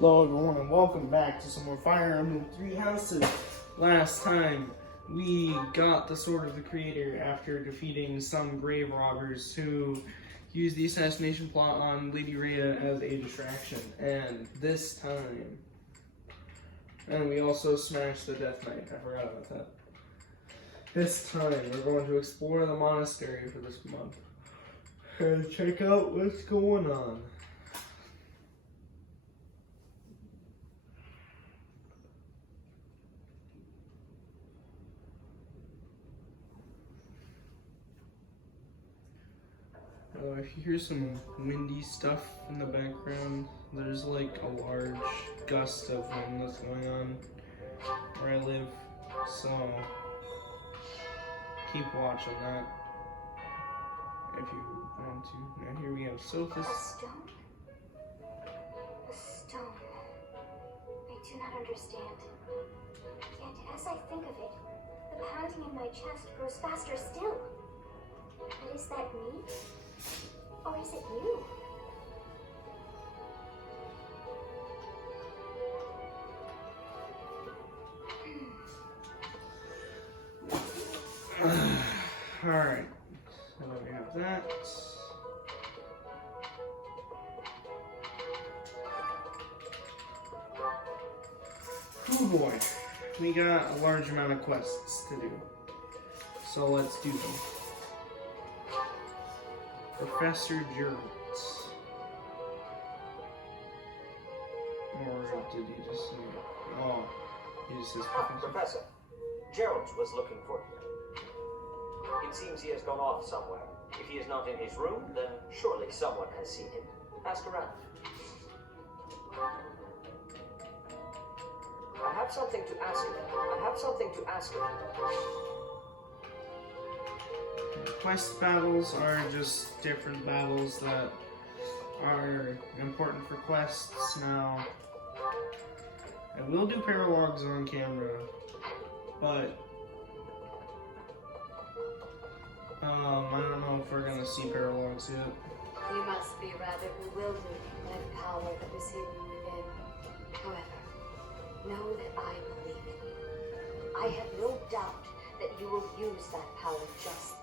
Hello everyone and welcome back to some more Fire Emblem Three Houses. Last time we got the Sword of the Creator after defeating some grave robbers who used the assassination plot on Lady Rhea as a distraction. And this time, and we also smashed the Death Knight, I forgot about that. This time we're going to explore the monastery for this month and check out what's going on. If you hear some windy stuff in the background, there's like a large gust of wind that's going on where I live, so keep watching that if you want to. Now here we have Sophis. A stone? A stone. I do not understand. Yet as I think of it, the pounding in my chest grows faster still. But is that me? Or is it you? Alright, so we have that. Oh boy, we got a large amount of quests to do. So let's do them. Professor Geralt. Or did he just say, oh, he just says Professor. Professor, Geralt was looking for you. It seems he has gone off somewhere. If he is not in his room, then surely someone has seen him. Ask around. I have something to ask of you. Quest battles are just different battles that are important for quests. Now, I will do paralogs on camera, but I don't know if we're gonna see paralogs yet. You must be rather bewildered by the power that was hidden within. However, know that I believe in you. I have no doubt that you will use that power justly.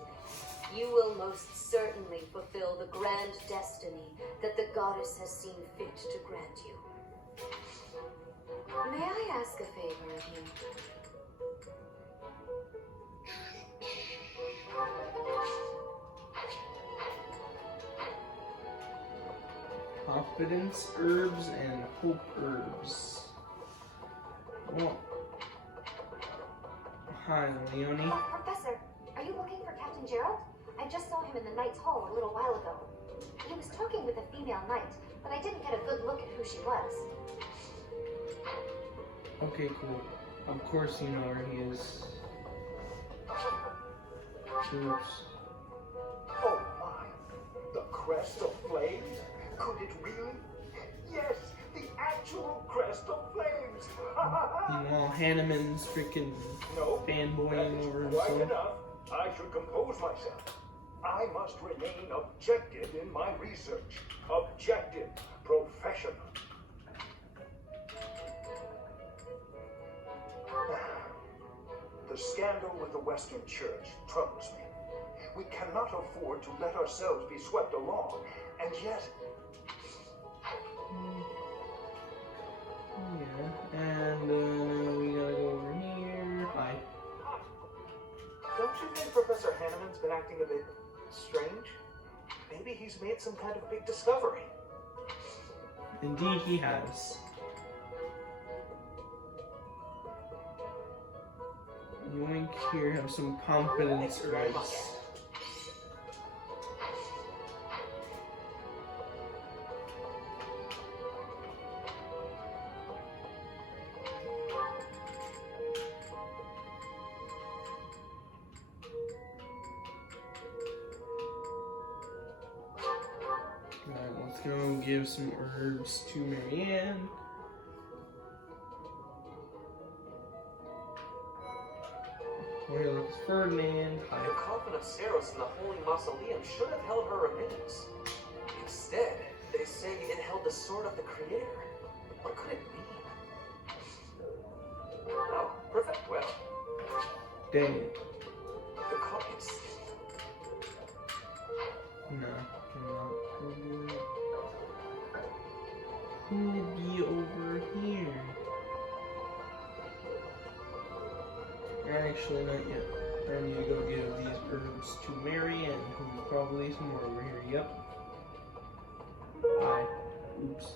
You will most certainly fulfill the grand destiny that the goddess has seen fit to grant you. May I ask a favor of you? Confidence herbs and hope herbs. Oh. Hi, Leonie. Professor, are you looking for Captain Geralt? I just saw him in the Knight's Hall a little while ago. He was talking with a female knight, but I didn't get a good look at who she was. Okay, cool. Of course you know where he is. Oops. Oh my! The crest of flames? Could it really? Yes, the actual crest of flames! Meanwhile, Hanneman's freaking No, fanboying over quite himself. enough. I should compose myself. I must remain objective in my research. Objective, professional. The scandal with the Western Church troubles me. We cannot afford to let ourselves be swept along, and yet... Yeah, and we gotta go over here. Hi. Don't you think Professor Hanneman's been acting a bit strange? Maybe he's made some kind of big discovery. Indeed, he has. Yoink, here have some confidence herbs. Alright, let's go and give some herbs to Marianne. Where looks Ferdinand? The coffin of Saros in the Holy Mausoleum should have held her remains. Instead, they say it held the Sword of the Creator. What could it Dang it. The copies. No, who'll be over here? Actually, not yet. I need to go give these herbs to Marianne, who's probably somewhere over here. Yep. Bye. Oops.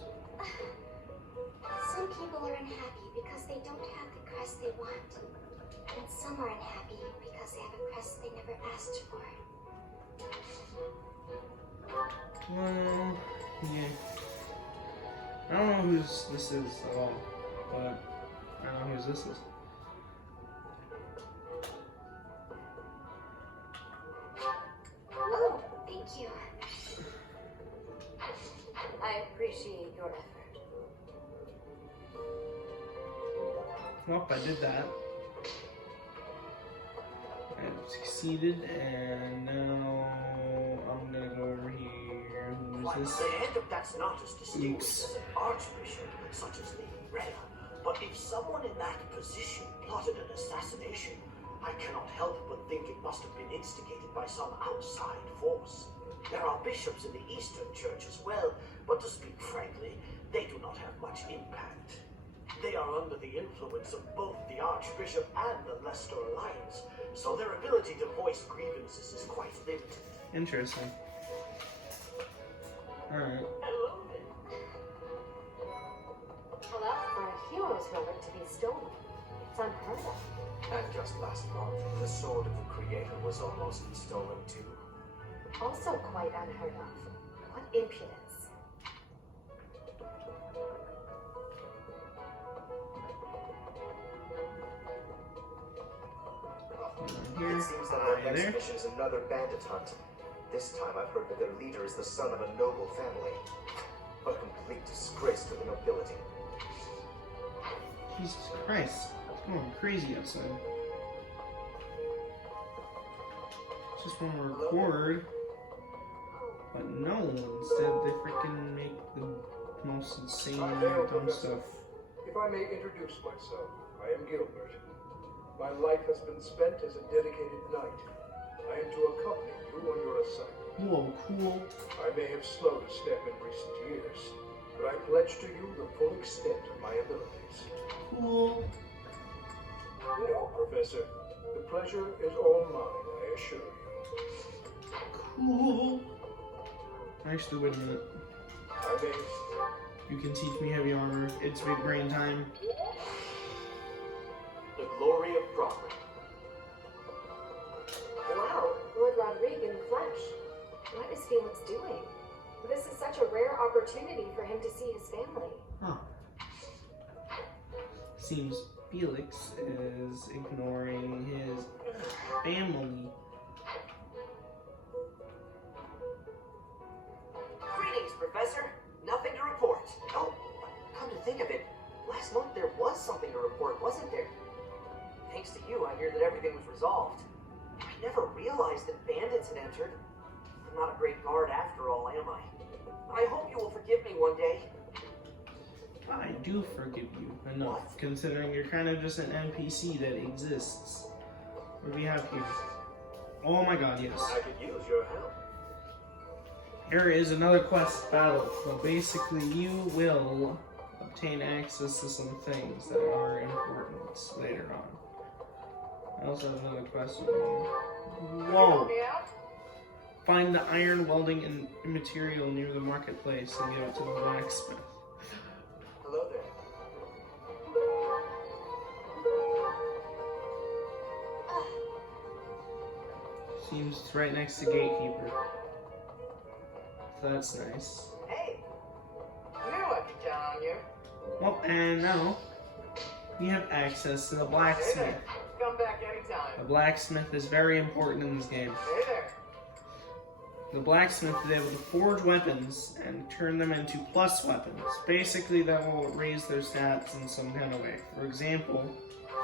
Some people are unhappy because they don't have the crest they want. And some are unhappy because they have a crest they never asked for. Well, yeah. I don't know who this is at all, but I don't know who this is. Oh, thank you. I appreciate your effort. Well, I did that. I've succeeded, and now I'm gonna go over here. Who Why, is this? the head of that's not as distinguished Oops. as an archbishop, such as Lady Rhea. But if someone in that position plotted an assassination, I cannot help but think it must have been instigated by some outside force. There are bishops in the Eastern Church as well, but to speak frankly, they do not have much impact. They are under the influence of both the Archbishop and the Leicester Alliance, so their ability to voice grievances is quite limited. Interesting. Alright. Hello there. Well, that's for a hero's relic to be stolen. It's unheard of. And just last month, the sword of the Creator was almost stolen too. Also quite unheard of. What impudence. Here. It seems that our Hi next there. mission is another bandit hunt. This time I've heard that their leader is the son of a noble family. A complete disgrace to the nobility. Jesus Christ. It's going crazy outside. Just want to record, but no, instead they freaking make the most insane dumb stuff. If I may introduce myself, I am Gilbert. My life has been spent as a dedicated knight. I am to accompany you on your assignment. Whoa, cool. I may have slowed a step in recent years, but I pledge to you the full extent of my abilities. Cool. No, Professor. The pleasure is all mine, I assure you. Cool. Actually, wait a minute. I may... You can teach me heavy armor. It's big brain time. The glory of progress. Wow, Lord Rodrigue in the flesh. What is Felix doing? This is such a rare opportunity for him to see his family. Huh. Seems Felix is ignoring his family. Greetings, Professor. Nothing to report. Oh, come to think of it, last month there was something to report, wasn't there? Thanks to you, I hear that everything was resolved. I never realized that bandits had entered. I'm not a great guard after all, am I? I hope you will forgive me one day. I do forgive you enough, considering you're kind of just an NPC that exists. What do we have here? Oh my god, yes. I could use your help. Here is another quest battle. So basically, you will obtain access to some things that are important later on. I also have another quest. Whoa! Find the iron welding and material near the marketplace and give it to the blacksmith. Hello there. Seems it's right next to Gatekeeper. So that's nice. Hey, you know I can count on you. Well, and now we have access to the Hey blacksmith. there, come back anytime. The blacksmith is very important in this game. Hey there. The blacksmith is able to forge weapons and turn them into plus weapons. Basically, that will raise their stats in some kind of way. For example,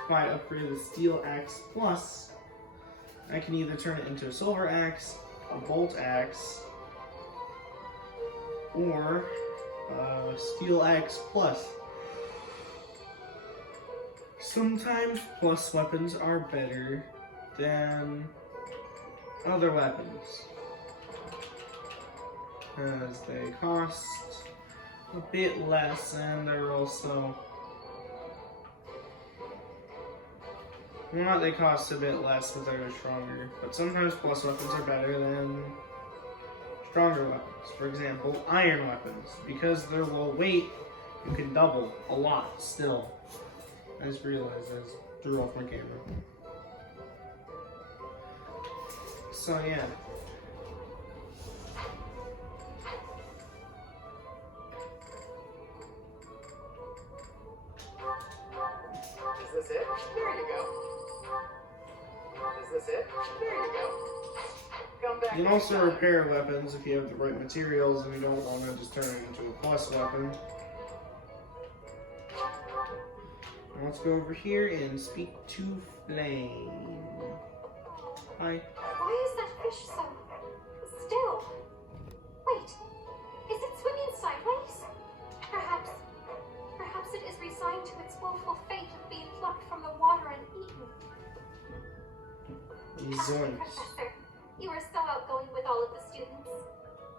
if I upgrade the steel axe plus, I can either turn it into a silver axe, a bolt axe, or steel axe plus. Sometimes plus weapons are better than other weapons, as they cost a bit less and they're also, well, they cost a bit less but they're stronger, but sometimes plus weapons are better than stronger weapons. For example, iron weapons, because they're low weight, you can double a lot still. I just realized I just threw off my camera. So yeah. Is this it? There you go. Is this it? There you go. Come back. You can also anytime. repair weapons if you have the right materials and you don't want to just turn it into a plus weapon. Now let's go over here and speak to Flame. Hi. Why is that fish so still? Wait, is it swimming sideways? Perhaps it is resigned to its woeful fate of being plucked from the water and eaten. Zoinks. Professor, you are so outgoing with all of the students.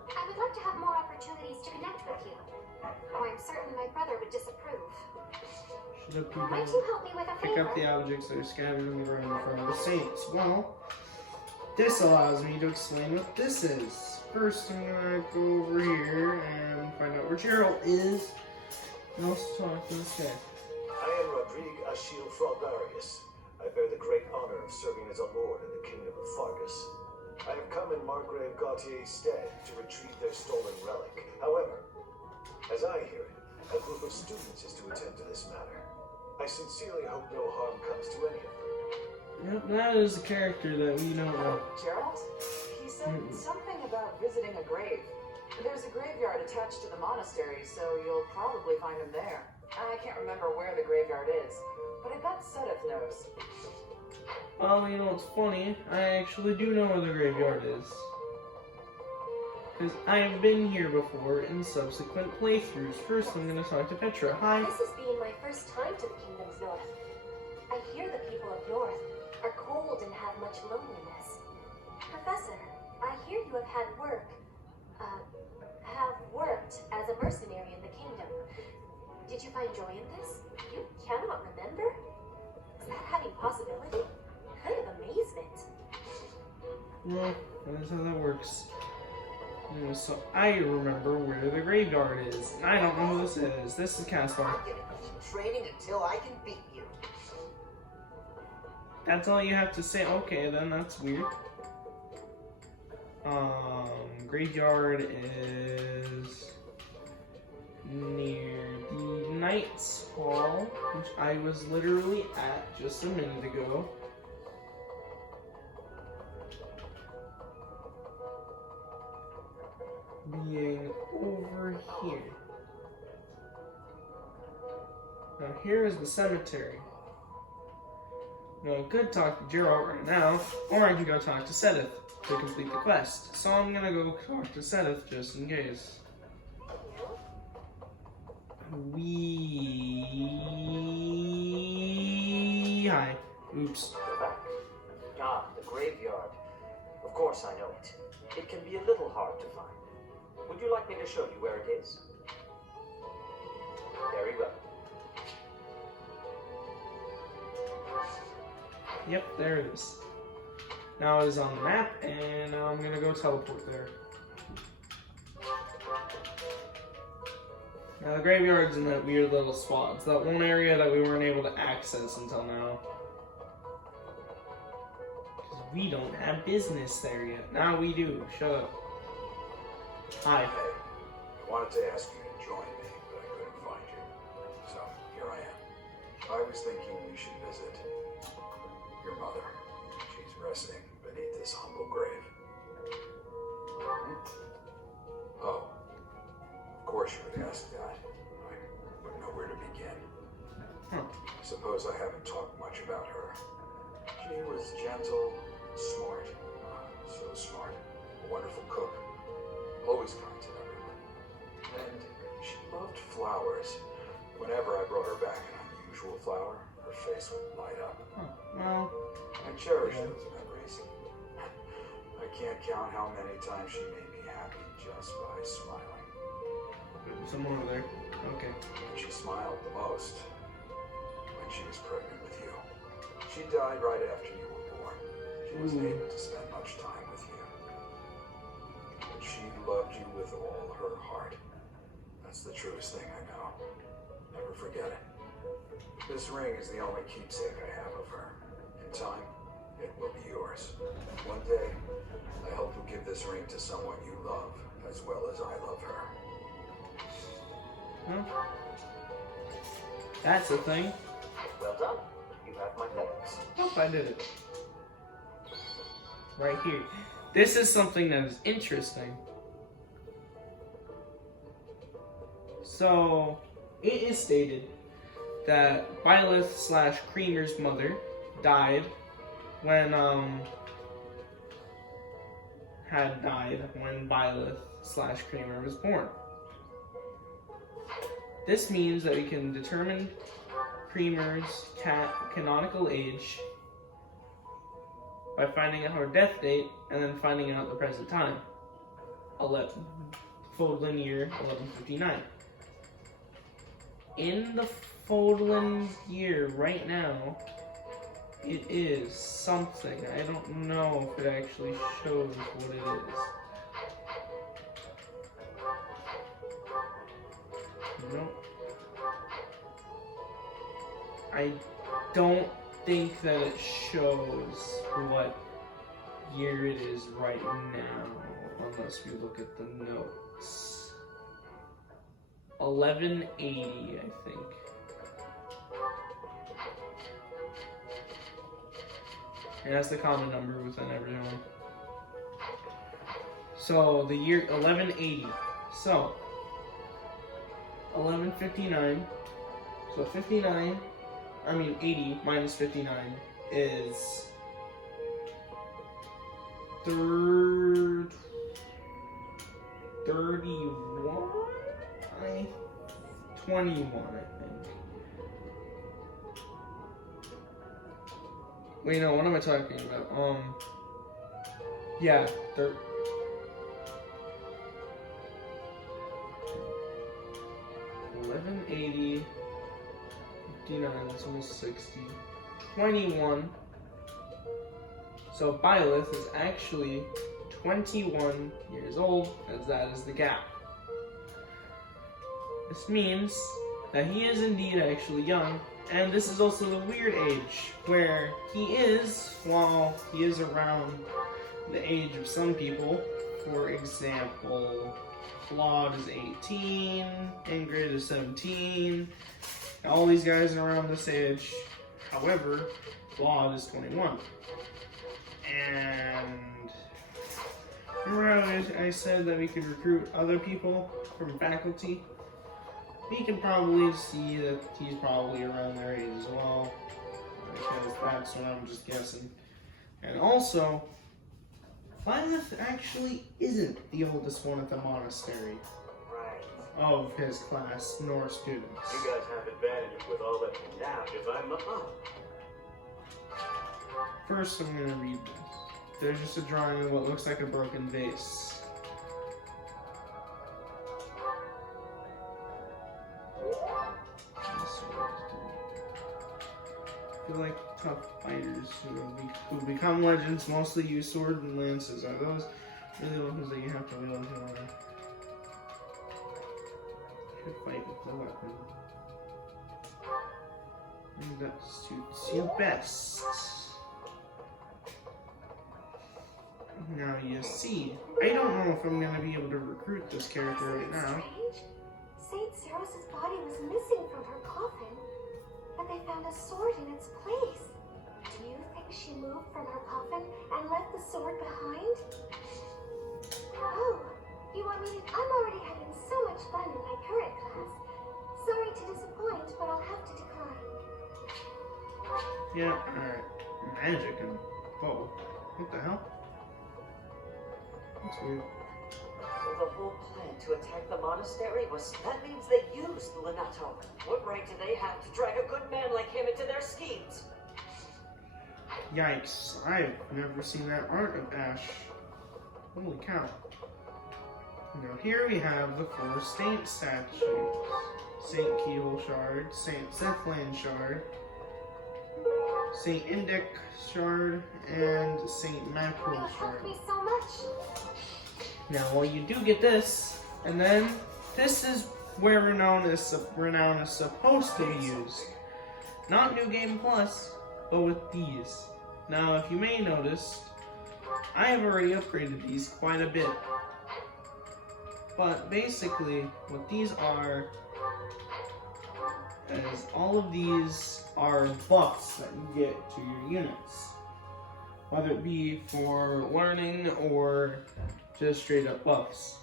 I would like to have more opportunities to connect with you. Though I'm certain my brother would disapprove. Should have Might you help me with a pick favor? up the objects that are scattered in the room in front of the saints. Well, this allows me to explain what this is. First, I'm gonna go over here and find out where Gerald is. And also talk to this guy. I am Rodrigue Achille Fraudarius. I bear the great honor of serving as a lord in the kingdom of Fargus. I have come in Margrave Gautier's stead to retrieve their stolen relic. However, as I hear it, a group of students is to attend to this matter. I sincerely hope no harm comes to any of them. Yep, that is a character that we don't know. Gerald? He said something about visiting a grave. There's a graveyard attached to the monastery, so you'll probably find him there. I can't remember where the graveyard is, but I bet Sedith knows. Well, you know what's funny? I actually do know where the graveyard is. Because I've been here before in subsequent playthroughs. First, I'm going to talk to Petra. Hi. This has been my first time to the Kingdom's North. I hear the people of North are cold and have much loneliness. Professor, I hear you have worked as a mercenary in the kingdom. Did you find joy in this? You cannot remember? Is that having possibility? Kind of amazement. Well, that's how that works. Yeah, so I remember where the graveyard is. And I don't know who this is. This is Castor. I'm gonna keep training until I can beat you. That's all you have to say. Okay, then that's weird. Graveyard is near the Knights Hall, which I was literally at just a minute ago. Being over here. Now here is the cemetery. Now I could talk to Geralt right now, or I can go talk to Sedith to complete the quest. So I'm gonna go talk to Sedith just in case. Hi. Oops. Go back. Ah, the graveyard. Of course I know it. It can be a little hard to find. Would you like me to show you where it is? Very well. Yep, there it is. Now it is on the map, and now I'm gonna go teleport there. Now the graveyard's in that weird little spot. It's that one area that we weren't able to access until now. Because we don't have business there yet. Now we do. Shut up. Hi. Hey, I wanted to ask you to join me, but I couldn't find you. So, here I am. I was thinking we should visit your mother. She's resting beneath this humble grave. Oh, of course you would ask that. I wouldn't know where to begin. Huh. I suppose I haven't talked much about her. She was gentle, smart, so smart, a wonderful cook, always kind to everyone. And she loved flowers. Whenever I brought her back an unusual flower, her face would light up. Huh. Well, I cherish Yeah. those memories. I can't count how many times she made me happy just by smiling. Someone over there. Okay. And she smiled the most when she was pregnant with you. She died right after you were born. She wasn't able to spend much time with you. But she loved you with all her heart. That's the truest thing I know. Never forget it. This ring is the only keepsake I have of her. In time, it will be yours. One day, I hope you'll give this ring to someone you love as well as I love her. Huh? That's a thing. Well done. You have my thanks. Nope, I did it. Right here. This is something that is interesting. So, it is stated that Byleth / Creamer's mother died when, had died when Byleth / Creamer was born. This means that we can determine Creamer's canonical age by finding out her death date and then finding out the present time. Fodlan year 1159. In the Fodlan year right now, it is something. I don't know if it actually shows what it is. Nope. I don't think that it shows what year it is right now, unless we look at the notes. 1180, I think. And that's the common number within everyone. So the year 1180. So 1159. So 80 minus 59 is 31? 21, I think. Wait, no, what am I talking about? Yeah, 1180, 59, that's almost 60. 21. So Byleth is actually 21 years old, as that is the gap. This means that he is indeed actually young, and this is also the weird age, where he is, while he is around the age of some people. For example, Claude is 18, Ingrid is 17, all these guys are around this age. However, Claude is 21. And remember how I said that we could recruit other people from faculty? We can probably see that he's probably around their age as well, because that's what I'm just guessing. And also, Byleth actually isn't the oldest one at the monastery Right. of his class, nor students. You guys have advantages with all that narrative I'm up. First, I'm gonna read this. There's just a drawing of what looks like a broken vase. I feel like tough fighters who become legends mostly use swords and lances. Are those really the weapons that you have to wield in order to fight with the weapon? And that suits you best. Now you see, I don't know if I'm gonna be able to recruit this character right now. Strange. Saint Ceros's body was missing from her coffin, but they found a sword in its place. Do you think she moved from her coffin and left the sword behind? Oh, you want me to? I'm already having so much fun in my current class. Sorry to disappoint, but I'll have to decline. Yeah, alright. Magic and whoa. What the hell? That's weird. So the whole plan to attack the monastery was... That means they used Lonato. What right do they have to drag a good man like him into their schemes? Yikes, I've never seen that art of Ash. Holy cow. Now here we have the 4 Saint statues. Saint Keeble Shard, Saint Zethlan Shard, Saint Indek Shard, and Saint Mackerel You Shard. helped me so much. Now, well, you do get this, and then this is where Renown is supposed to be used. Not New Game Plus, but with these. Now, if you may notice, I have already upgraded these quite a bit. But basically, what these are is all of these are buffs that you get to your units. Whether it be for learning or just straight up buffs.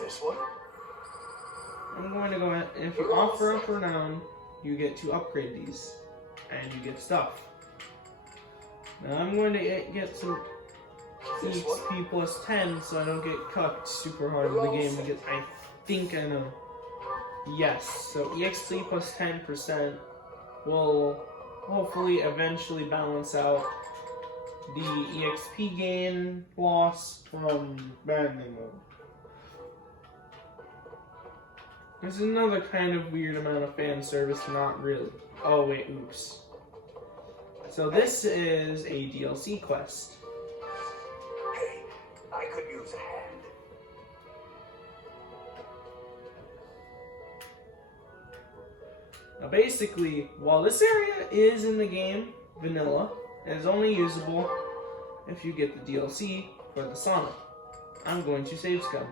This one? I'm going to go ahead, and if you offer up Renown, you get to upgrade these. And you get stuff. Now I'm going to get some EXP plus 10 so I don't get cucked super hard in the game because I think I know. Yes, so EXP plus 10% will hopefully eventually balance out the EXP gain loss from banding mode. There's another kind of weird amount of fan service, not really. Oh wait, oops. So this is a DLC quest. Hey, I could use a hand. Now basically, while this area is in the game, vanilla, it is only usable if you get the DLC for the sauna. I'm going to save scum.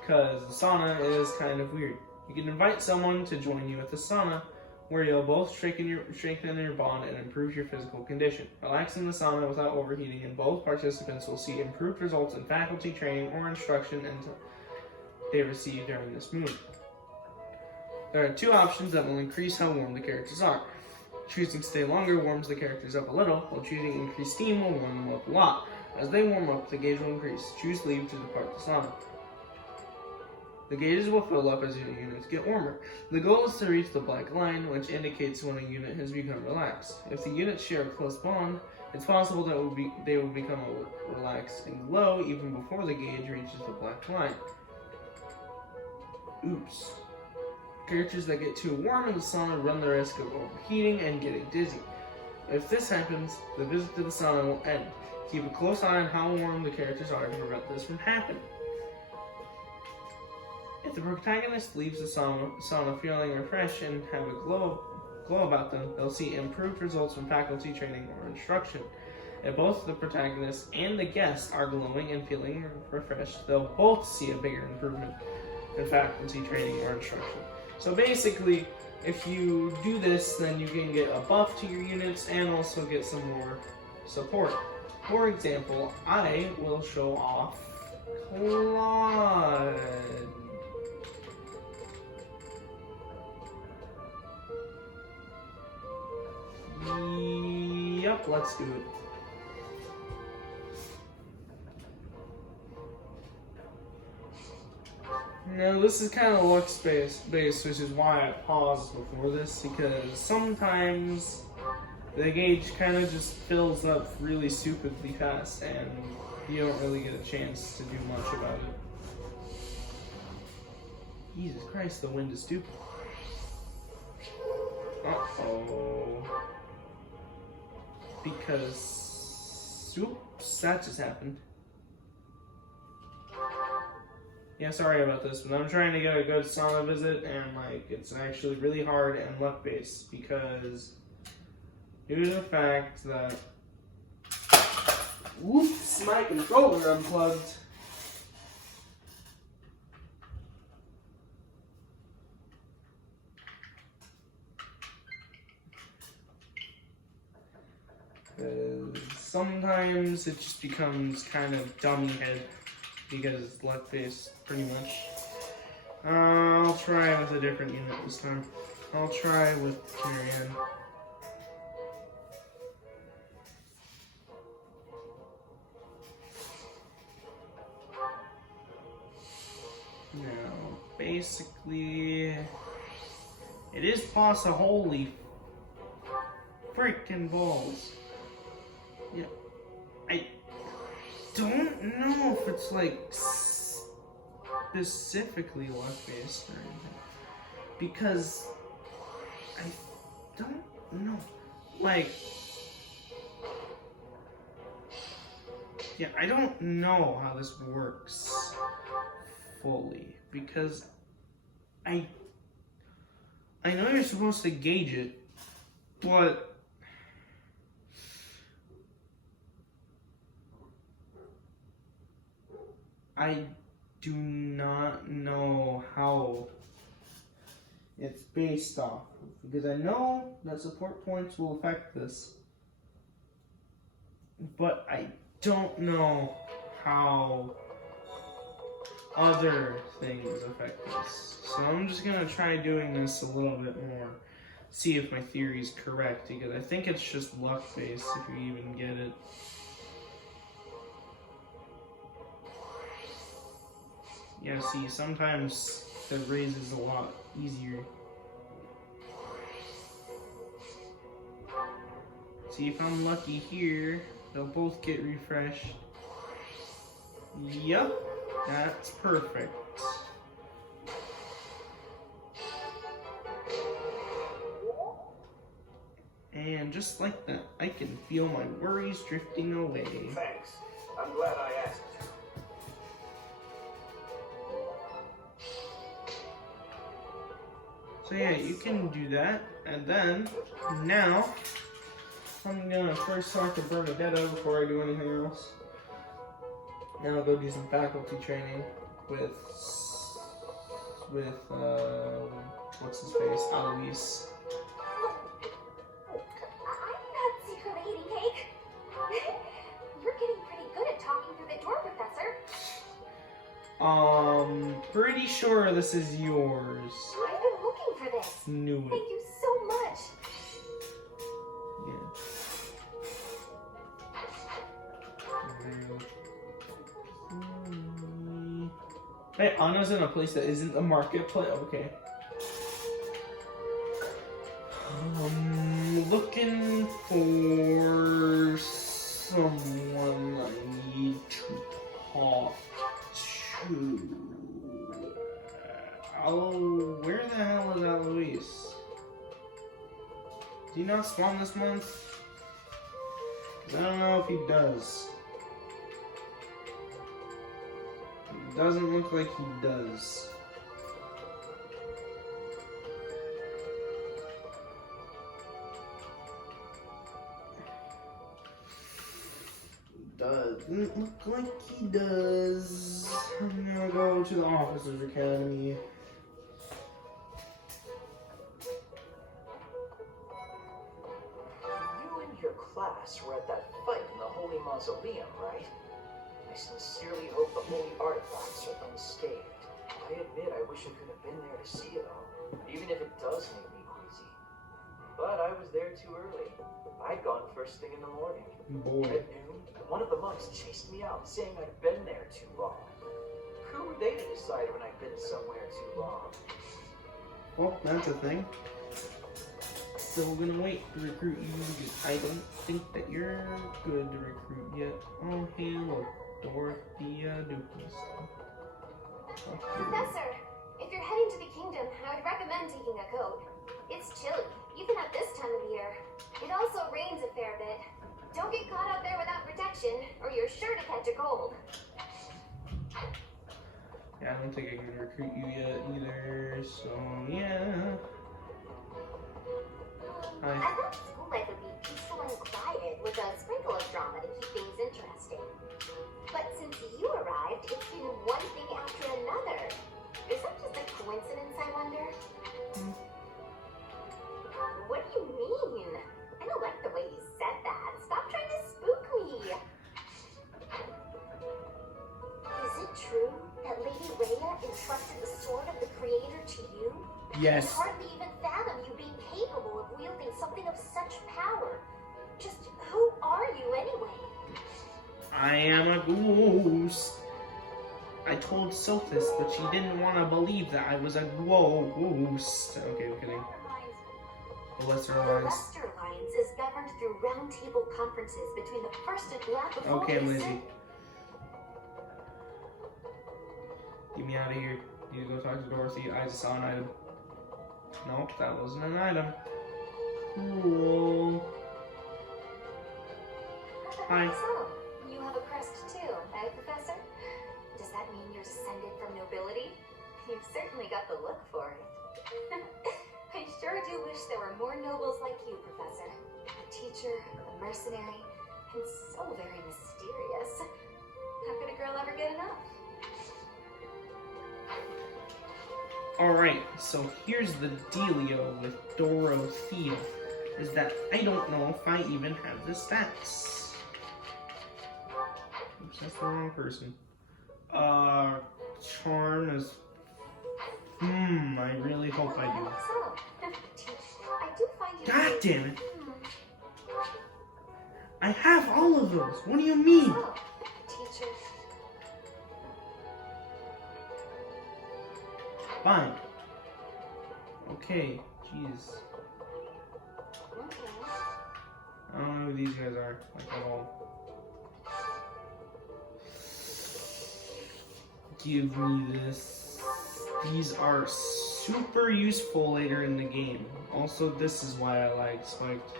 Because the sauna is kind of weird. You can invite someone to join you at the sauna, where you'll both strengthen your bond and improve your physical condition. Relax in the sauna without overheating, and both participants will see improved results in faculty training or instruction they receive during this move. There are 2 options that will increase how warm the characters are. Choosing stay longer warms the characters up a little, while choosing increase steam will warm them up a lot. As they warm up, the gauge will increase. Choose leave to depart the sauna. The gauges will fill up as your units get warmer. The goal is to reach the black line, which indicates when a unit has become relaxed. If the units share a close bond, it's possible that they will become a relaxing glow even before the gauge reaches the black line. Oops. Characters that get too warm in the sauna run the risk of overheating and getting dizzy. If this happens, the visit to the sauna will end. Keep a close eye on how warm the characters are to prevent this from happening. If the protagonist leaves the sauna feeling refreshed and have a glow about them, they'll see improved results from faculty training or instruction. If both the protagonist and the guest are glowing and feeling refreshed, they'll both see a bigger improvement in faculty training or instruction. So basically, if you do this, then you can get a buff to your units and also get some more support. For example, I will show off Claude. Yep, let's do it. Now this is kind of looks based, which is why I paused before this, because sometimes the gauge kind of just fills up really stupidly fast and you don't really get a chance to do much about it. Jesus Christ, the wind is stupid. Uh-oh. Because, oops, that just happened. Yeah, sorry about this, but I'm trying to get a good sauna visit, and like, it's actually really hard and luck-based, because due to the fact that, whoops, my controller unplugged. Sometimes it just becomes kind of dummy head because it's luck based pretty much. I'll try with a different unit this time. I'll try with Marianne. Now, basically, it is possible. Holy freaking balls. Yeah. I don't know if it's like specifically luck-based or anything. Because I don't know. Like, yeah, I don't know how this works fully. Because I know you're supposed to gauge it, but I do not know how it's based off of, because I know that support points will affect this, but I don't know how other things affect this. So I'm just gonna try doing this a little bit more, see if my theory is correct, because I think it's just luck based if you even get it. Yeah, see, sometimes the raise is a lot easier. See, if I'm lucky here, they'll both get refreshed. Yup, that's perfect. And just like that, I can feel my worries drifting away. Thanks. I'm glad I asked. So yeah, you can do that, and then, now, I'm gonna first talk to Bernadetta before I do anything else. Now I'll go do some faculty training with what's his face, Alois. I'm not secretly eating cake. You're getting pretty good at talking through the door, Professor. Pretty sure this is yours. I've been looking for this. Knew it. Thank you so much. Yeah. Hey, Anna's in a place that isn't a marketplace. Okay. Looking for someone I need to talk to. Oh, where the hell is Alois? Did he not spawn this month? 'Cause I don't know if he does. It doesn't look like he does. Doesn't look like he does. I'm gonna go to the Officers Academy. You and your class were at that fight in the Holy Mausoleum, right? I sincerely hope the holy artifacts are unscathed. I admit I wish I could have been there to see it all, even if it does make me queasy. But I was there too early. I'd gone first thing in the morning. Boy. At noon, one of the monks chased me out, saying I'd been there too long. Who were they to decide when I'd been somewhere too long? Well, that's a thing. Still gonna wait to recruit you because I don't think that you're good to recruit yet. Oh, hey, look, Dorothea Dukas. Professor, if you're heading to the kingdom, I would recommend taking a coat. It's chilly, even at this time of year. It also rains a fair bit. Don't get caught out there without protection, or you're sure to catch a cold. Yeah, I don't think I can recruit you yet either, so yeah. I thought school life would be peaceful and quiet, with a sprinkle of drama to keep things interesting. But since you arrived, it's been one thing after another. Is that just a coincidence, I wonder? What do you mean? I don't like the way you said that. Stop trying to spook me. Is it true that Lady Rhea entrusted the Sword of the Creator to you? Yes. I hardly even fathom you being capable of wielding something of such power. Just who are you anyway? I am a ghost. I told Sophis, but she didn't want to believe that I was a ghost. Okay, I'm kidding. The Lesser The Alliance. Lesser Alliance is is governed through round-table conferences between the first and last. Okay, I'm lazy. Get me out of here. Need to go talk to Dorothy. I just saw an item. Nope, that wasn't an item. Cool. Hi. So, you have a crest too, eh, Professor? Does that mean you're descended from nobility? You've certainly got the look for it. I sure do wish there were more nobles like you, Professor. A teacher, a mercenary, and so very mysterious. How could a girl ever get enough? Alright, so here's the dealio with Dorothea, is that I don't know if I even have the stats. Oops, that's the wrong person. Charm is... I really hope I do. So, I do find you... God damn it! I have all of those! What do you mean? So, teacher... Fine. Okay, jeez. Okay. I don't know who these guys are, like, at all. Give me this. These are super useful later in the game. Also, this is why I like Spiked.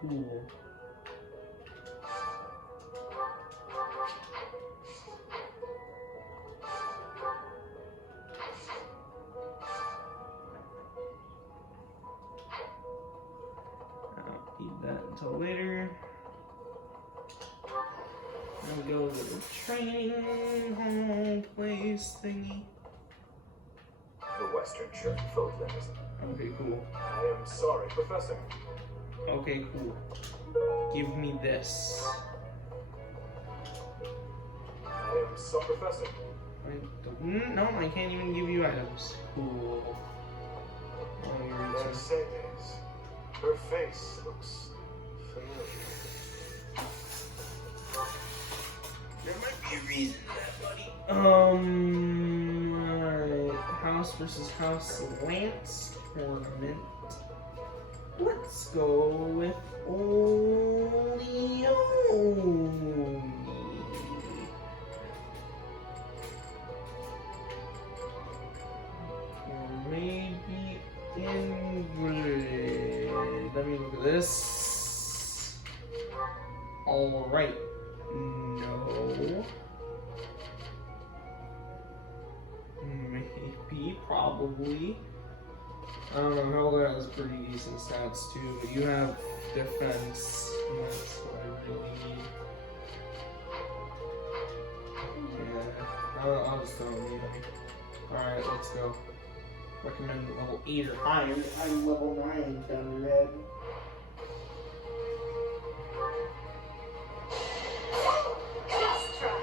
Cool. That until later. I'll go to the training hall place thingy. The Western Church of Oakland. Okay, cool. I am sorry, Professor. Okay, cool. Give me this. I am sorry, Professor. No, I can't even give you items. Cool. Oh, you're Mercedes. Her face looks familiar. There might be a reason for that, buddy. Alright. House versus House Lance tournament. Let's go with Oleoni. Or maybe Ingrid. Let me look at this. Alright. No. Maybe, probably. I don't know, Helga has pretty decent stats too, but you have defense, and that's what I really need. Yeah, I'll just throw it in. Alright, let's go. Recommend level 8 or higher. I'm level 9, Thunderhead. Let's try.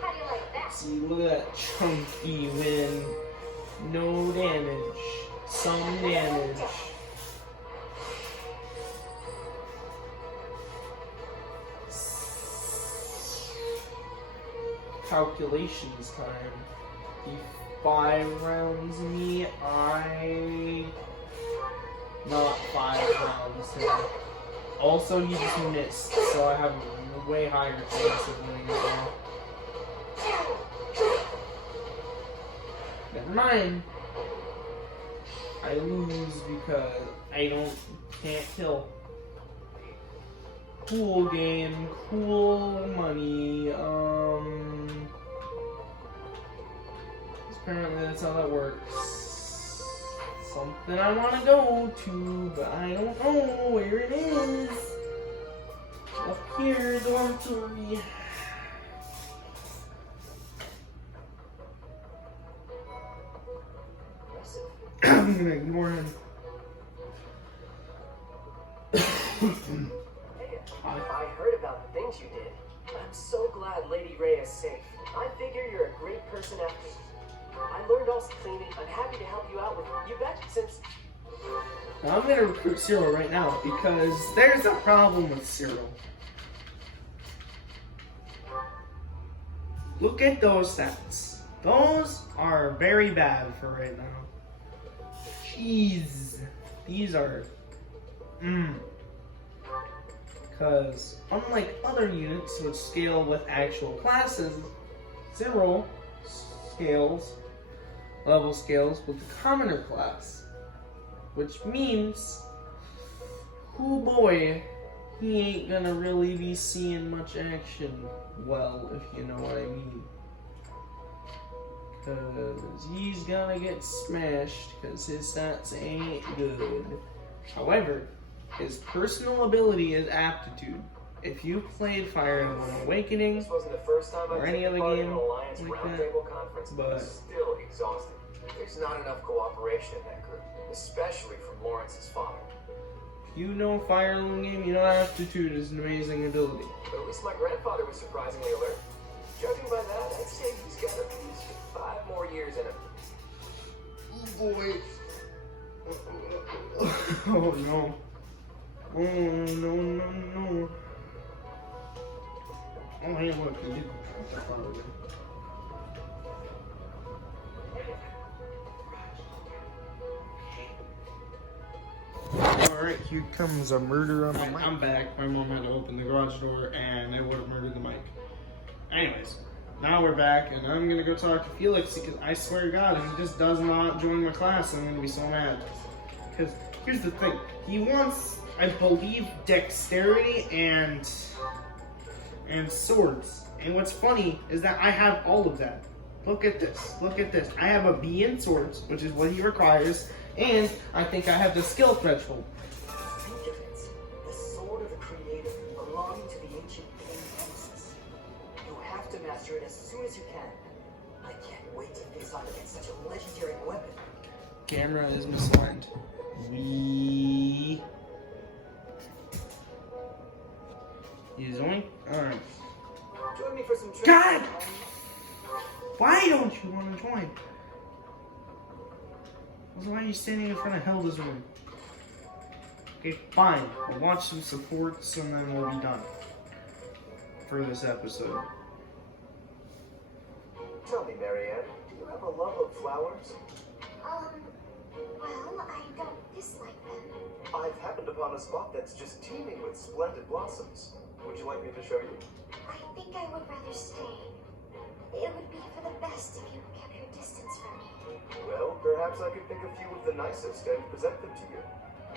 How do you like that? See, look at that chunky win. No damage. Some damage. Calculations time. He 5 rounds me. Not 5 rounds him. Also, he just missed, so I have a way higher chance of winning now. Never mind. I lose because I can't kill. Cool game, cool money. Apparently that's how that works. Something I want to go to, but I don't know where it is. Up here, dormitory. I'm gonna ignore him. Hey, I heard about the things you did. I'm so glad Lady Ray is safe. I figure you're a great person after. I learned all cleaning. I'm happy to help you out with you bet since. Now I'm gonna recruit Cyril right now because there's a problem with Cyril. Look at those stats. Those are very bad for right now. Jeez. These are... Because unlike other units which scale with actual classes, Zero scales, level scales with the commoner class. Which means, oh boy, he ain't gonna really be seeing much action, well, if you know what I mean. Cause he's gonna get smashed, cause his stats ain't good. However, his personal ability is aptitude. If you played Fire Emblem Awakening, This wasn't the first time or I've any taken other part in game an Alliance like Roundtable conference, but but- it's still exhausting. There's not enough cooperation in that group, especially from Lawrence's father. you know Fire Emblem game, you know aptitude is an amazing ability. But at least my grandfather was surprisingly alert. Judging by that, I'd say he's got at least 5 more years in him. Oh boy. Oh no. Oh no. Oh hey, look, he did drop that far away. Alright, here comes a murder on the mic. I'm back. My mom had to open the garage door and it would have murdered the mic. Anyways, now we're back and I'm gonna go talk to Felix because I swear to God, if he just does not join my class, I'm gonna be so mad. Because here's the thing, he wants, I believe, dexterity and swords. And what's funny is that I have all of that. Look at this. Look at this. I have a B in swords, which is what he requires, and I think I have the skill threshold. Think of it. The sword of the creator belonging to the ancient King Nemesis. You have to master it as soon as you can. I can't wait to face off against such a legendary weapon. Camera is misaligned. You zoink? Alright. Join me for some training. God! Why don't you want to join? Why are you standing in front of Hilda's room? Okay, fine. We'll watch some supports and then we'll be done for this episode. Tell me, Marianne, do you have a love of flowers? Well, I don't dislike them. I've happened upon a spot that's just teeming with splendid blossoms. Would you like me to show you? I think I would rather stay. It would be for the best if you kept your distance from me. Well, perhaps I could pick a few of the nicest and present them to you.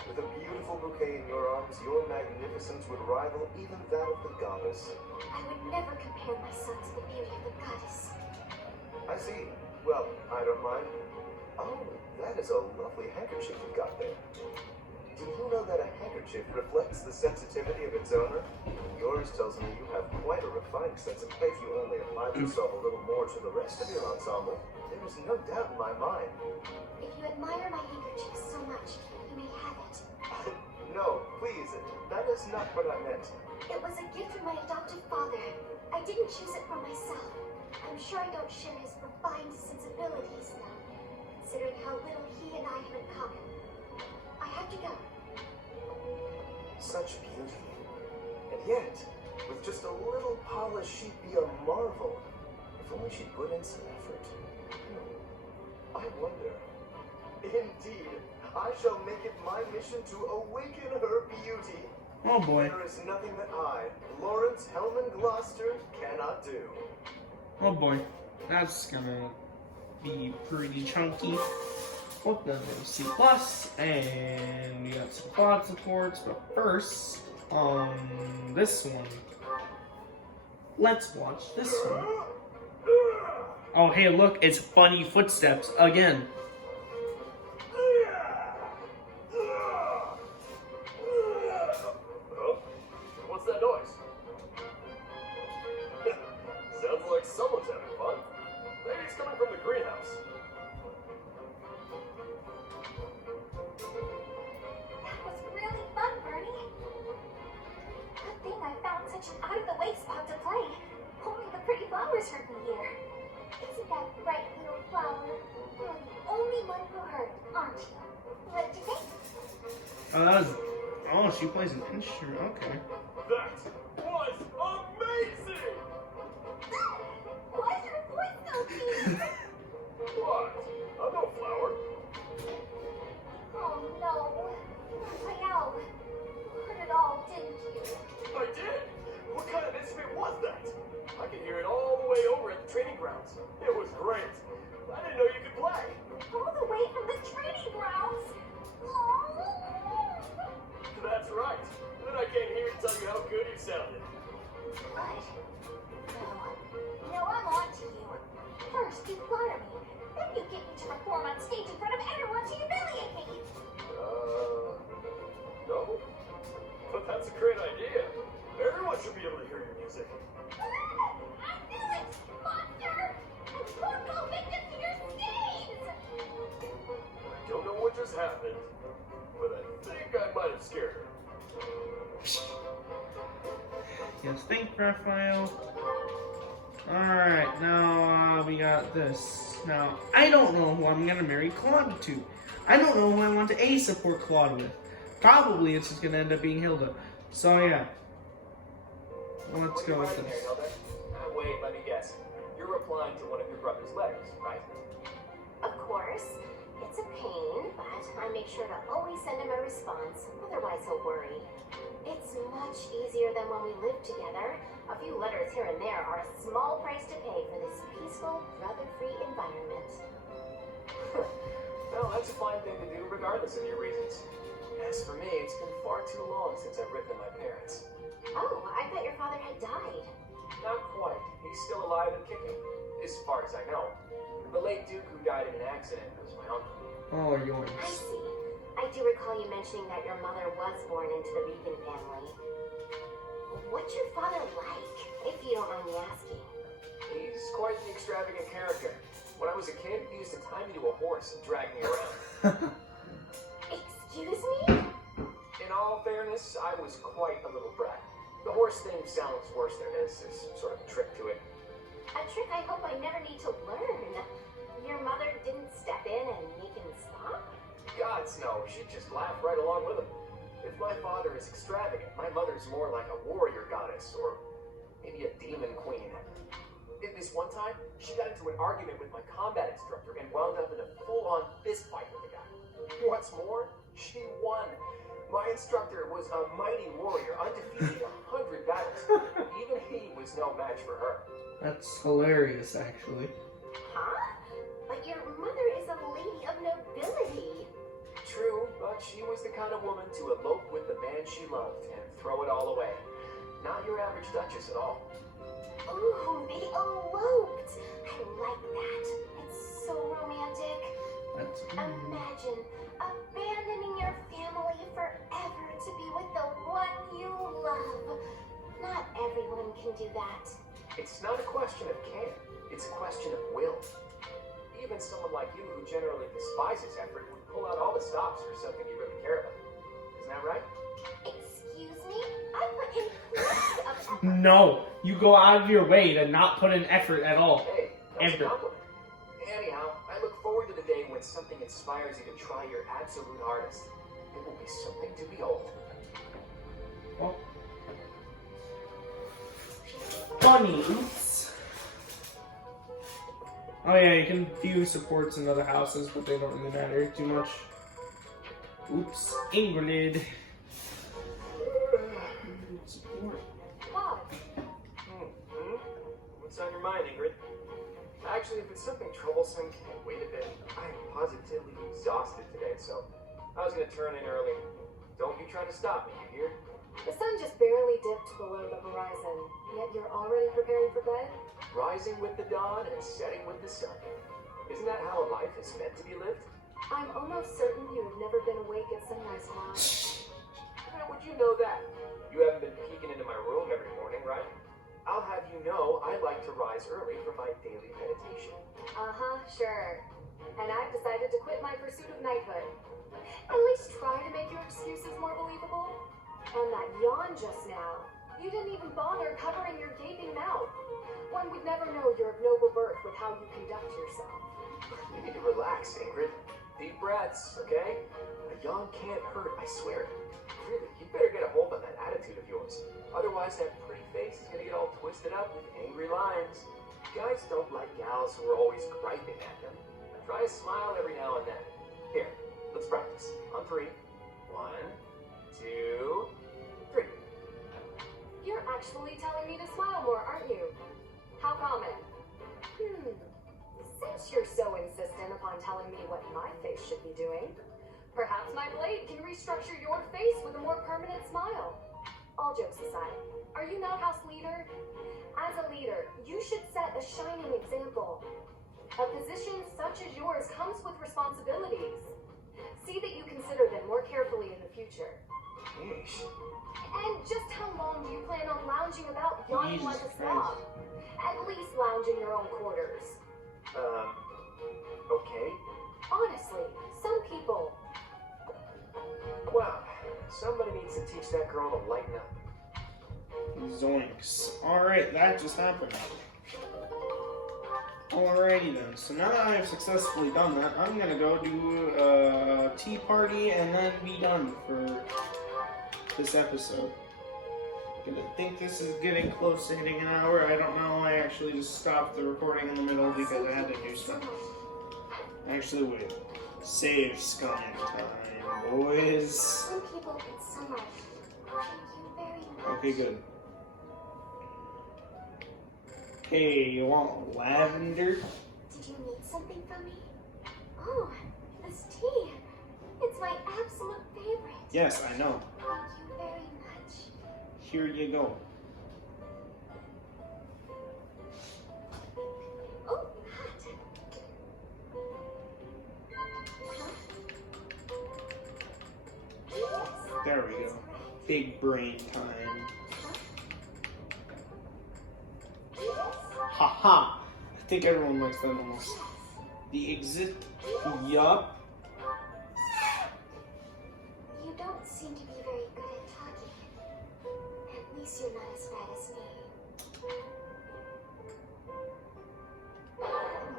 With a beautiful bouquet in your arms, your magnificence would rival even that of the goddess. I would never compare myself to the beauty of the goddess. I see. Well, I don't mind. Oh, that is a lovely handkerchief you've got there. Do you know that a handkerchief reflects the sensitivity of its owner? Yours tells me you have quite a refined sense of taste. You only apply yourself a little more to the rest of your ensemble. There is no doubt in my mind. If you admire my handkerchief so much, you may have it. No, please, that is not what I meant. It was a gift from my adopted father. I didn't choose it for myself. I'm sure I don't share his refined sensibilities, though, considering how little he and I have in common. I have to go. Such beauty. And yet, with just a little polish, she'd be a marvel. If only she'd put in some effort. I wonder. Indeed, I shall make it my mission to awaken her beauty. Oh boy. There is nothing that I, Lawrence Hellman Gloucester, cannot do. Oh boy. That's gonna be pretty chunky. Well, then there's C+, and we got some quad supports, but first, this one. Let's watch this one. Oh, hey, look, it's Funny Footsteps again. Oh, what's that noise? Sounds like someone's having fun. Maybe it's coming from the greenhouse. That was really fun, Bernie. Good thing I found such an out-of-the-way spot to play. Only the pretty flowers heard me here. Isn't that bright little flower? You're the only one who heard, aren't you? What did you think? Oh, she plays an instrument, okay. That was amazing! Why is your voice so deep? What? I'm no flower. grounds. It was great. I didn't know you could play. All the way from the training grounds. That's right. Then I came here to tell you how good you sounded. Right. No, I'm on to you. First, you flatter me. Then you get me to perform on stage in front of everyone to humiliate me. No? But that's a great idea. Everyone should be able to hear your music. I knew it, monster! And don't go victim to your schemes! I don't know what just happened, but I think I might have scared her. Yes, think, Raphael. Alright, now we got this. Now, I don't know who I'm gonna marry Claude to. I don't know who I want to A, support Claude with. Probably it's just gonna end up being Hilda. So yeah. Let's go with this. Wait, let me guess. You're replying to one of your brother's letters, right? Of course. It's a pain, but I make sure to always send him a response. Otherwise he'll worry. It's much easier than when we lived together. A few letters here and there are a small price to pay for this peaceful, brother-free environment. Well, that's a fine thing to do regardless of your reasons. As for me, it's been far too long since I've written to my parents. Oh, I thought your father had died. Not quite. He's still alive and kicking, as far as I know. The late Duke who died in an accident was my uncle. Oh, yours. I see. I do recall you mentioning that your mother was born into the Regan family. What's your father like, if you don't mind me asking? He's quite the extravagant character. When I was a kid, he used to tie me to a horse and drag me around. Excuse me? In all fairness, I was quite a little brat. The horse thing sounds worse than it is. There's sort of a trick to it. A trick I hope I never need to learn. Your mother didn't step in and make him stop? Gods, no. She'd just laugh right along with him. If my father is extravagant, my mother's more like a warrior goddess, or maybe a demon queen. This one time, she got into an argument with my combat instructor and wound up in a full-on fist fight with the guy. What's more, she won. My instructor was a mighty warrior, undefeated in 100 battles. Even he was no match for her. That's hilarious, actually. Huh? But your mother is a lady of nobility. True, but she was the kind of woman to elope with the man she loved and throw it all away. Not your average duchess at all. Ooh, they eloped. I like that. It's so romantic. That's Imagine abandoning your family forever to be with the one you love. Not everyone can do that. It's not a question of can, it's a question of will. Even someone like you who generally despises effort would pull out all the stops for something you really care about. Isn't that right? Excuse me? I put in plenty of effort. No, you go out of your way to not put in effort at all. Hey, that's a Ever. compliment. Anyhow, I look forward to the day when something inspires you to try your absolute hardest. It will be something to behold. Well, funny. Oops. Oh yeah, you can view supports in other houses, but they don't really matter too much. Oops. Ingrid. Support. Bob, What's on your mind, Ingrid? Actually, if it's something troublesome, can I wait a bit? I'm positively exhausted today, so I was gonna turn in early. Don't you try to stop me, you hear? The sun just barely dipped below the horizon, yet you're already preparing for bed? Rising with the dawn and setting with the sun. Isn't that how a life is meant to be lived? I'm almost certain you've never been awake at sunrise, Bob. How would you know that? You haven't been peeking into my room every morning, right? I'll have you know I like to rise early for my daily meditation. Uh-huh, sure. And I've decided to quit my pursuit of knighthood. At least try to make your excuses more believable. And that yawn just now. You didn't even bother covering your gaping mouth. One would never know you're of noble birth with how you conduct yourself. You need to relax, Ingrid. Deep breaths, okay? A yawn can't hurt, I swear. Really, you better get a hold on that attitude of yours. Otherwise, that pretty face is gonna get all twisted up with angry lines. Guys don't like gals who are always griping at them. Try a smile every now and then. Here, let's practice. On 3. 1, 2, 3. You're actually telling me to smile more, aren't you? How common? Since you're so insistent upon telling me what my face should be doing, perhaps my blade can restructure your face with a more permanent smile. All jokes aside, are you not house leader? As a leader, you should set a shining example. A position such as yours comes with responsibilities. See that you consider them more carefully in the future. Yeesh. And just how long do you plan on lounging about yawning Jesus like a Christ. slob? At least lounge in your own quarters. Okay. Honestly, some people. Wow. Somebody needs to teach that girl to lighten up. Zoinks. Alright, that just happened. Alrighty then, so now that I have successfully done that, I'm gonna go do a tea party and then be done for this episode. I think this is getting close to hitting an hour. I don't know, I actually just stopped the recording in the middle because I had to do stuff. Actually, wait. Save scanning time, boys. Some people need sunlight. Thank you very much. Okay, good. Hey, you want lavender? Did you need something from me? Oh, this tea. It's my absolute favorite. Yes, I know. Thank you very much. Here you go. Oh, hot. Huh? There we go. Big brain time. Haha! I think everyone likes that almost. The exit. Yup. You don't seem to be very good at talking. At least you're not as bad as me.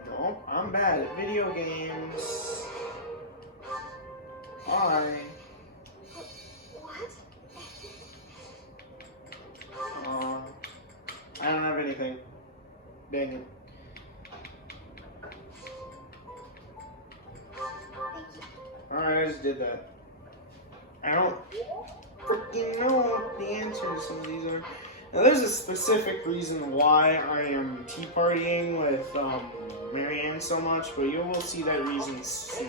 No, I'm bad at video games. Hi. What? I don't have anything. Dang it. Thank you. Alright, I just did that. I don't freaking know what the answer to some of these are. Now, there's a specific reason why I am tea partying with Marianne so much, but you will see that reason soon.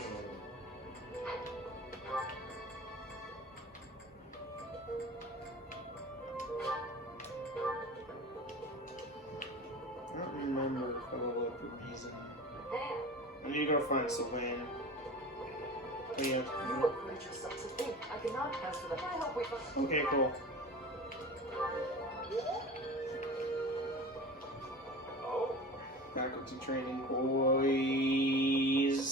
I don't remember what the reason. I need to go find Sylvain. Yeah. You look courageous, that's the thing. I cannot pass for that. I hope we find. Okay, cool. Oh, Faculty training, boys.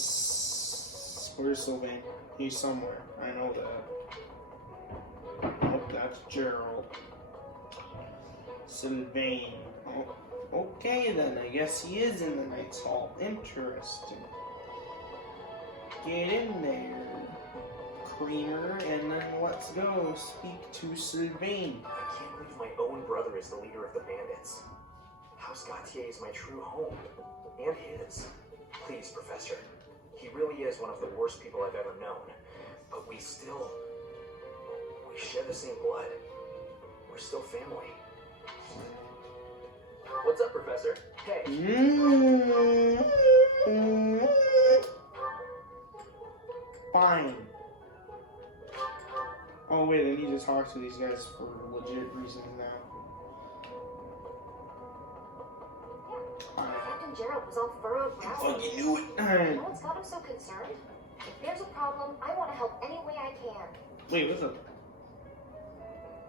Where's Sylvain? He's somewhere. I know that. Oh, that's Gerald. Sylvain. Oh, okay then. I guess he is in the Knights Hall. Interesting. Get in there, Creamer, and then let's go speak to Sylvain. I can't believe my own brother is the leader of the bandits. House Gautier is my true home. And his. Please, Professor. He really is one of the worst people I've ever known. But we share the same blood. We're still family. what's up, Professor? Hey, Fine. Oh wait, I need to talk to these guys for legit reasons now. Fine. Captain Gerald was all furrowed brow. Fucking knew it. You know what's got him so concerned? If there's a problem, I want to help any way I can. Wait, what's up?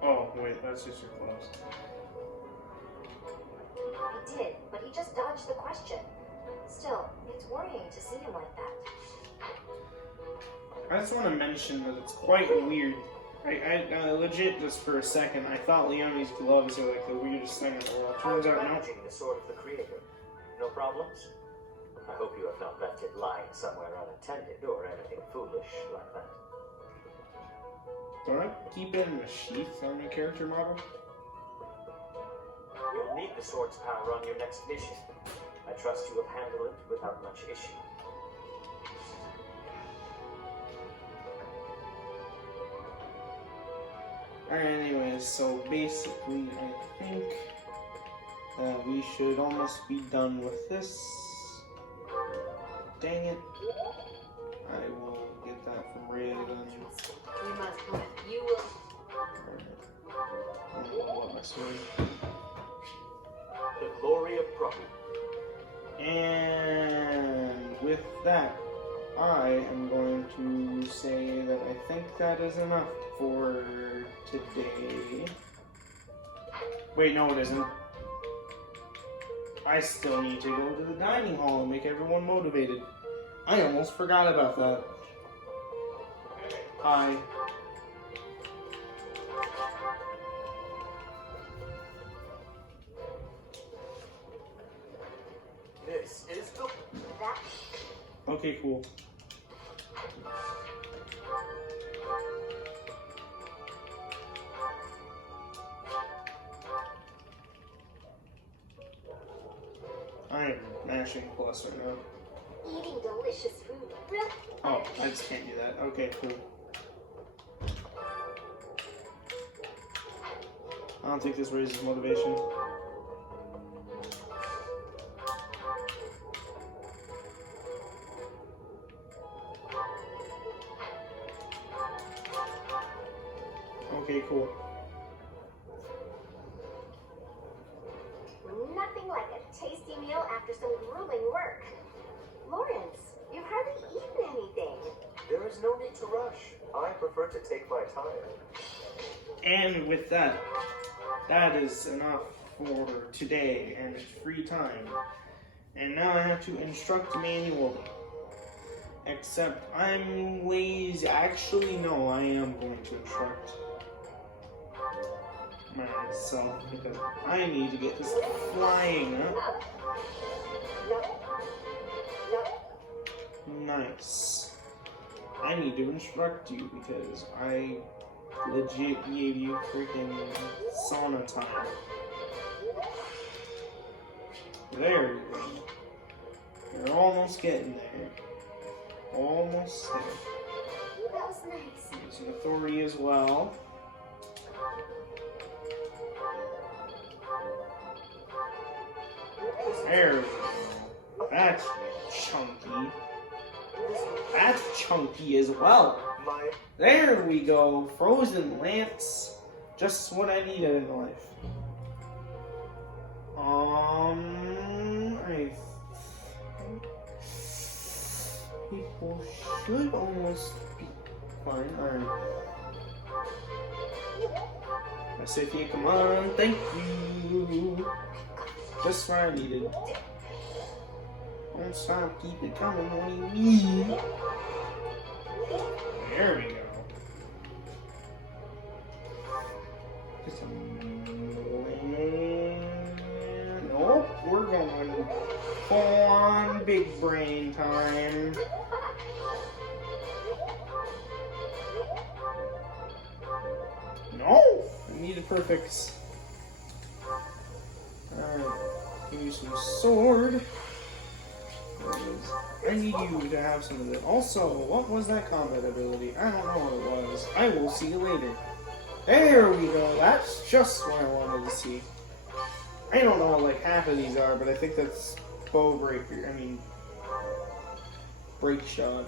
Oh wait, that's just your clothes. I did, but he just dodged the question. Still, it's worrying to see him like that. I just want to mention that it's quite weird. I legit, just for a second, I thought Leonie's gloves are like the weirdest thing in the world. how's Turns out, no. managing the Sword of the Creator? No problems? I hope you have not left it lying somewhere unattended or anything foolish like that. Don't I keep it in a sheath on my character model? You'll need the sword's power on your next mission. I trust you have handled it without much issue. Alright, anyways, so basically, I think We should almost be done with this. Dang it. I will get that from Rhea then. We must have. You will. What my sword. The glory of property. And with that, I am going to say that I think that is enough for today. Wait, no it isn't. I still need to go to the dining hall and make everyone motivated. I almost forgot about that. Hi. This is the That Okay, cool. I am mashing plus right now. eating delicious food. Really? Oh, I just can't do that. Okay, cool. I don't think this raises motivation. Okay, cool. Nothing like a tasty meal after some grueling work. Lawrence, you've hardly eaten anything. There is no need to rush. I prefer to take my time. And with that, that is enough for today and free time. And now I have to instruct manually. Except I'm lazy. Actually, no, I am going to instruct myself because I need to get this flying. Nice. I need to instruct you because I legit gave you freaking sauna time. There you go. You're almost getting there. Almost there. That was nice. Use an authority as well. There we go. That's chunky. That's chunky as well. My There we go. Frozen Lance. Just what I needed in life. I think people should almost be fine. Alright. Pacific, come on. Thank you. Just what I needed. Don't stop, keep it coming, what do you need? There we go. Just a nope, we're going on big brain time. No, I needed perfects. Alright, give you some sword. I need you to have some of it. Also, what was that combat ability? I don't know what it was. I will see you later. There we go. That's just what I wanted to see. I don't know what like half of these are, but I think that's bow breaker. I mean, break shot.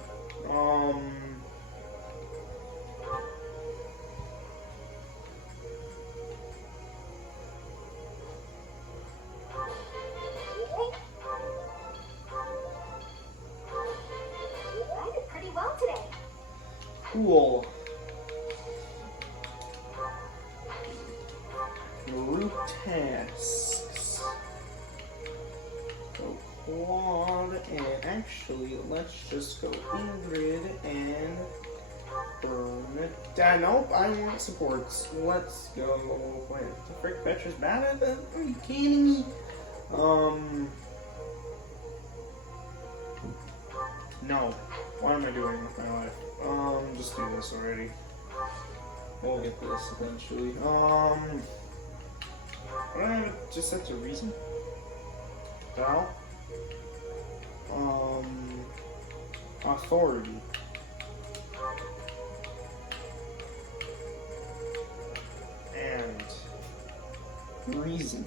I did pretty well today. Cool. Root tasks. Go Claude, and actually, let's just go Ingrid and Bernadette. Nope, I want supports. Let's go. Wait, the frick Petra's bad at that? Are you kidding me? No. What am I doing with my life? Just do this already. We'll get this eventually. I don't have it just set to reason. Val. Authority. And reason.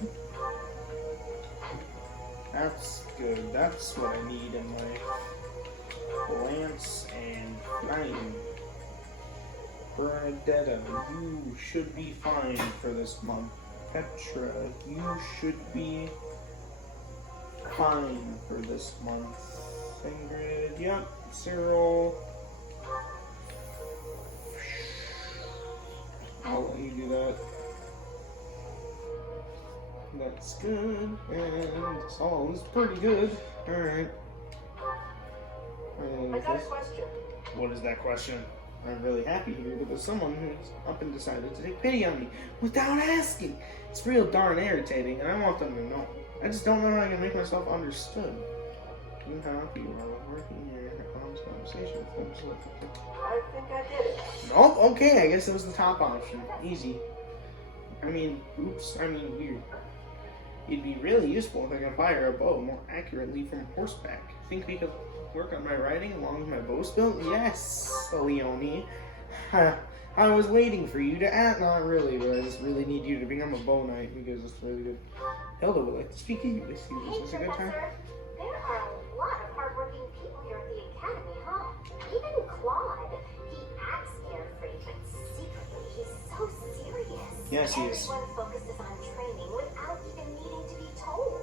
Good. That's what I need in my Lance and Ryan. Bernadetta, you should be fine for this month. Petra, you should be fine for this month. Ingrid, yep. Cyril, I'll let you do that. That's good, and Saul is pretty good. Alright. I got a question. What is that question? I'm really happy here because someone who's up and decided to take pity on me without asking. It's real darn irritating, and I want them to know. I just don't know how I can make myself understood. You happy while working here in a conversation with them. I think I did it. Nope, okay, I guess it was the top option. Easy. I mean, oops, I mean weird. It'd be really useful if I could fire a bow more accurately from horseback. Think we could work on my riding along with my bow skill? Yes, Leonie. I was waiting for you to act. Not really, but I just really need you to become a bow knight because it's really good. Hilda would like to speak to you with you. Hey, Is this a good time? Professor. There are a lot of hardworking people here at the academy, huh? Even Claude. He acts carefree, but secretly he's so serious. Yes, he is. Everyone focuses on training without even needing to be told.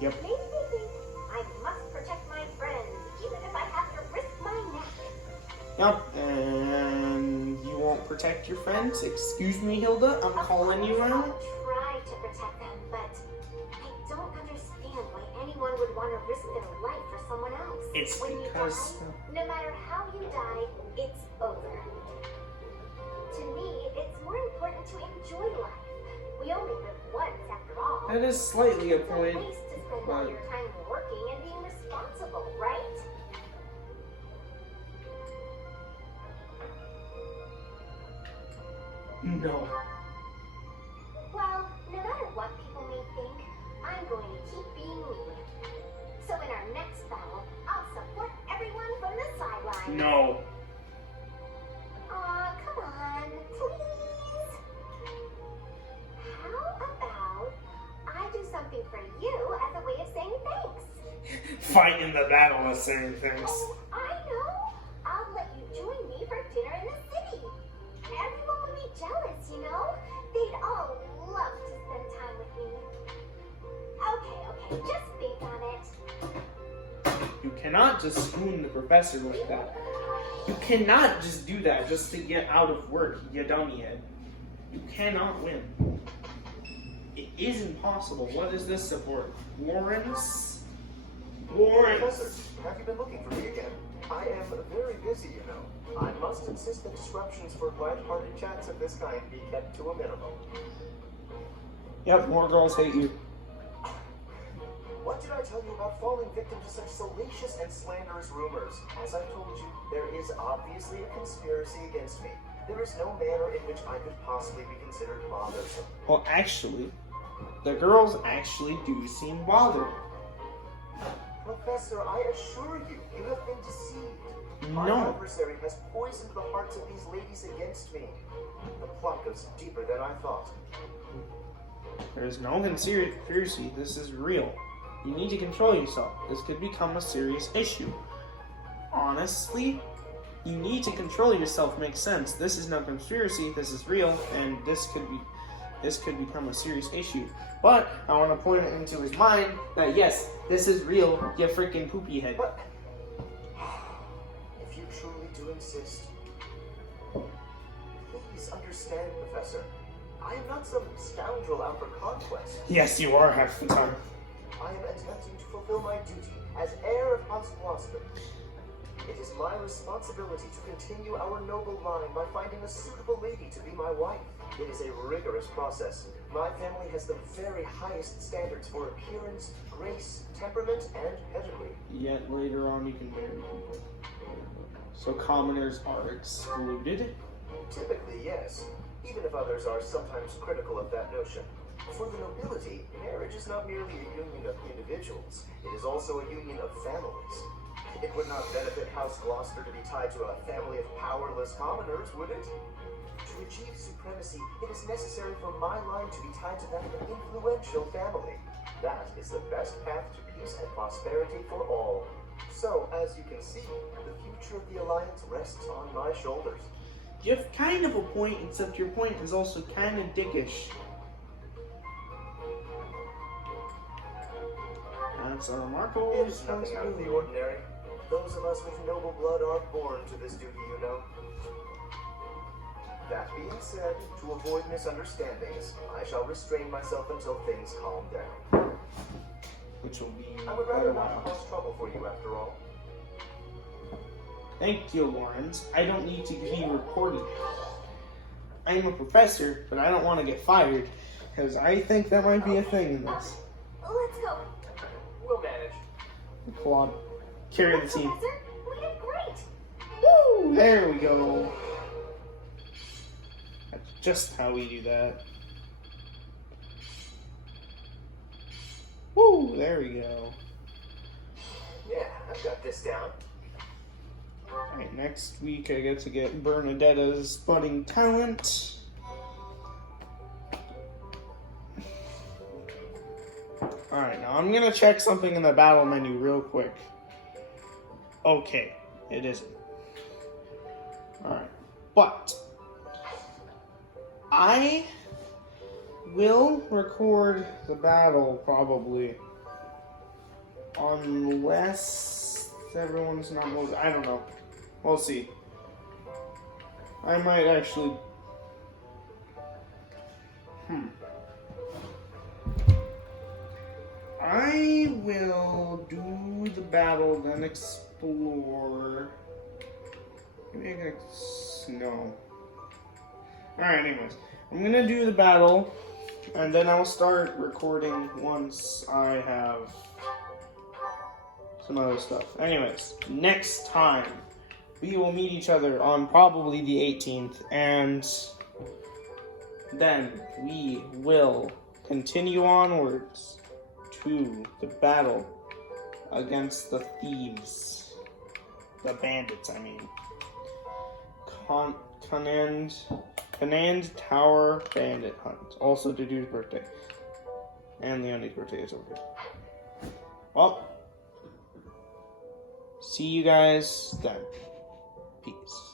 Yep. Maybe they think I must protect my friends, even if I have to risk my neck. Yep, and you won't protect your friends? Excuse me, Hilda, I'm calling you I'll out. try to protect them, but I don't understand why anyone would want to risk their life for someone else. It's when because... you die, no matter how you die, it's over. To me, it's more important to enjoy life. We only live once, after all. That is slightly a It's point, a waste to spend all but... your time working and being responsible, right? No. Well, no matter what people may think, I'm going to keep being me. So in our next battle, I'll support everyone from the sideline. No. Aw, come on, please. How about I do something for you as a way of saying thanks? Fight in the battle of saying things. Oh, I know. I'll let you join me for dinner in the city. Everyone would be jealous, you know? They'd all love to spend time with me. Okay, just think on it. You cannot just spoon the professor like that. You cannot just do that just to get out of work, you dummyhead. You cannot win. It is impossible. What is this support? Lawrence? Professor, have you been looking for me again? I am very busy, you know. I must insist that disruptions for light-hearted chats of this kind be kept to a minimum. Yep, more girls hate you. What did I tell you about falling victim to such salacious and slanderous rumors? As I told you, there is obviously a conspiracy against me. There is no manner in which I could possibly be considered bothersome. Well, actually, the girls actually do seem bothered. Professor, I assure you, you have been deceived. My No. adversary has poisoned the hearts of these ladies against me. The plot goes deeper than I thought. There is no conspiracy. This is real. You need to control yourself. This could become a serious issue. Honestly, you need to control yourself. Makes sense. This is no conspiracy. This is real, and this could become a serious issue. But I want to point it into his mind that yes, this is real. You freaking poopy head. But if you truly do insist, please understand, Professor. I am not some scoundrel out for conquest. Yes, you are half the time. I am attempting to fulfill my duty as heir of House Gloucester. It is my responsibility to continue our noble line by finding a suitable lady to be my wife. It is a rigorous process. My family has the very highest standards for appearance, grace, temperament, and pedigree. Yet later on you can marry people. So commoners are excluded? Typically, yes, even if others are sometimes critical of that notion. For the nobility, marriage is not merely a union of individuals, it is also a union of families. It would not benefit House Gloucester to be tied to a family of powerless commoners, would it? To achieve supremacy, it is necessary for my line to be tied to that of an influential family. That is the best path to peace and prosperity for all. So, as you can see, the future of the Alliance rests on my shoulders. You have kind of a point, except your point is also kind of dickish. That's a remarkable It is nothing out of the responsibility. ordinary. Those of us with noble blood are born to this duty, you know. That being said, to avoid misunderstandings, I shall restrain myself until things calm down. Which will be I would a rather not while. cause trouble for you after all. Thank you, Lawrence. I don't need to be reported. I am a professor, but I don't want to get fired, because I think that might be a thing in this. Let's go. We'll manage. Claude, carry the team. Professor, we did great. Woo! There we go. That's just how we do that. Woo! There we go. Yeah, I've got this down. Alright, next week I get to get Bernadetta's budding talent. Alright, now I'm gonna check something in the battle menu real quick. Okay, it isn't. Alright, but I will record the battle probably, unless everyone's not moving. I don't know. We'll see. I might actually. I will do the battle, then explore. Maybe I can. No. Alright, anyways. I'm gonna do the battle, and then I'll start recording once I have some other stuff. Anyways, next time we will meet each other on probably the 18th, and then we will continue onwards to the battle against the thieves. The bandits, I mean. Canand Tower Bandit Hunt. Also Dudu's birthday. And Leonie's birthday is over here. Well, see you guys then. Peace.